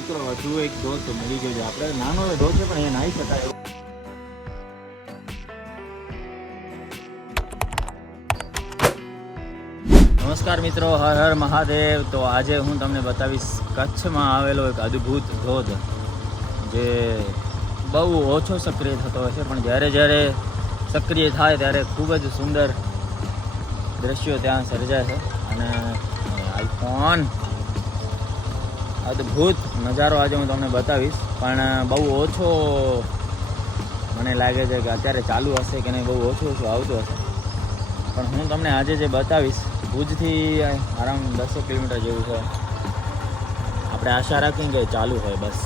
મિત્રો, હજુ એક ધોધ મળી ગયો છે. આપણે નાનો ધોધ છે, પણ એ નાહી શકાય નમસ્કાર મિત્રો, હર હર મહાદેવ. તો આજે હું તમને બતાવીશ કચ્છમાં આવેલો એક અદ્ભુત ધોધ, જે બહુ ઓછો સક્રિય થતો હોય છે. પણ જ્યારે જ્યારે સક્રિય થાય ત્યારે ખૂબ જ સુંદર દ્રશ્યો ત્યાં સર્જાય છે. અને આઈફોન અદ્ભુત નજારો આજે હું તમને બતાવીશ. પણ બહુ ઓછો મને લાગે છે કે અત્યારે ચાલુ હશે કે નહીં, બહુ ઓછું ઓછું આવતું હશે. પણ હું તમને આજે જે બતાવીશ, ભુજથી આરામ દસેક કિલોમીટર જેવું છે. આપણે આશા રાખીએ કે ચાલુ હોય બસ.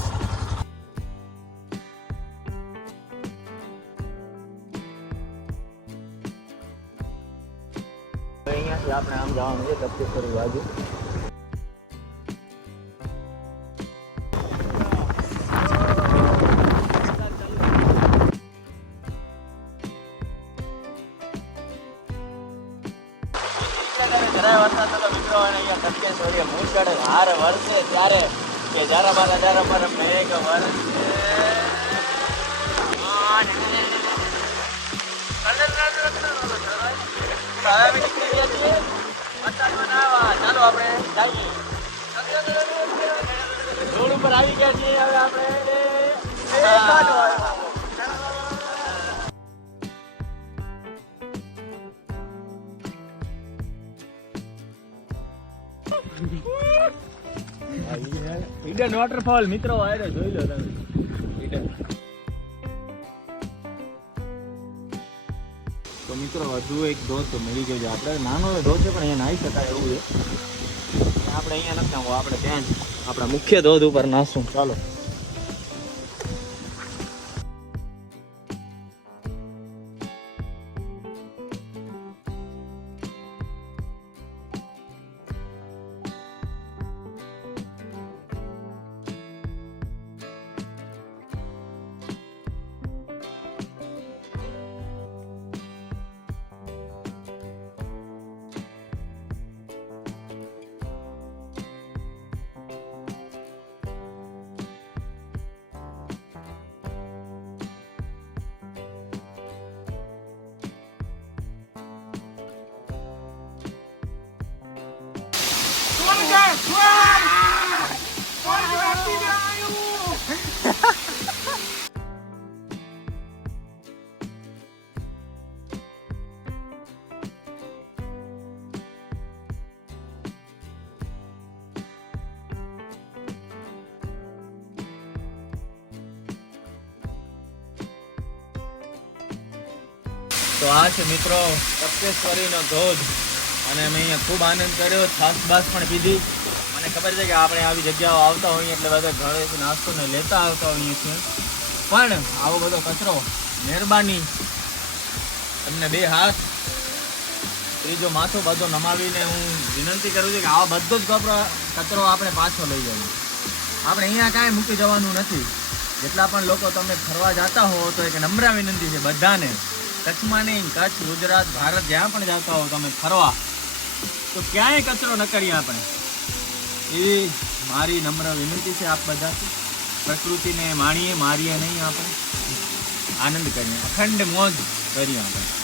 અહીંયાથી આપણે આમ જવાનું છે, તપ્તેશ્વરી બાજુ. તપકેશ્વરીએ મુશળ હાર ત્યારે કે જરા મારા જરા મારા મેઘ નાહવા. ચાલો આપણે જઈએ રોડ ઉપર આવી ગયા છીએ હવે આપણે ઈડન વોટરફોલ મિત્રો આયરે જોઈ લો તમે. તો મિત્રો, હજુ એક ધોધ મળી ગયો છે. આપણે નાનો ધોધ છે, પણ અહીંયા નાહી શકાય એવું છે. આપણે અહીંયા નથી આપણે ત્યાં આપણા મુખ્ય ધોધ ઉપર નાસું ચાલો. તો આ છે મિત્રો તપ્તેશ્વરીનો ધોધ. અને મેં અહીંયા ખૂબ આનંદ કર્યો છાસ બાસ પણ પીધી. મને ખબર છે કે આપણે આવી જગ્યાઓ આવતા હોઈએ એટલે બધા ઘરેથી નાસ્તો ને લેતા આવતા હોઈએ છીએ. પણ આવો બધો કચરો, મહેરબાની. તમને બે હાથ. ત્રીજો માથો બધો નમાવીને હું વિનંતી કરું છું કે આવા બધો જ કપરો, કચરો આપણે પાછો લઈ જવાનો આપણે અહીંયા કાંઈ મૂકી જવાનું નથી. જેટલા પણ લોકો તમે ફરવા જતા હો તો એક નમ્ર વિનંતી છે બધાને. કચ્છમાં નહીં, કચ્છ, ગુજરાત, ભારત જ્યાં પણ જતા હો તમે ફરવા, તો ક્યાંય કચરો ન કરીએ આપણે. એવી મારી નમ્ર વિનંતી છે આપ બધાથી. પ્રકૃતિને માણીએ, મારીએ નહીં આપણે. આનંદ કરીએ. અખંડ મોજ કરીએ આપણે.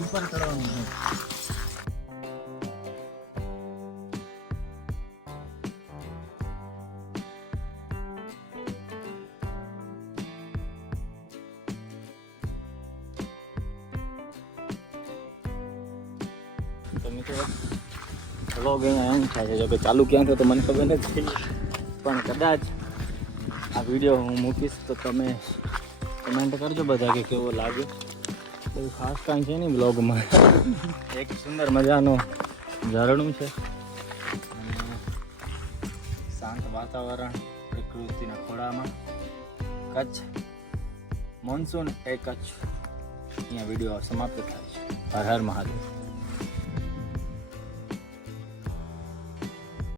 ऊपर करवाऊँगा चालू क्या तो मैं खबर नहीं कदाच आ वीडियो हूँ मूकीस तो तब कमेंट करजो बदा के केव लगे બહુ ખાસ કાંઈ છે નહીં બ્લોગમાં એક સુંદર મજાનું ઝરણું છે. શાંત વાતાવરણ પ્રકૃતિના ખોળામાં. કચ્છ. મોન્સૂન એ કચ્છ. અહીંયા વીડિયો સમાપ્ત થાય છે. હર હર મહાદેવ.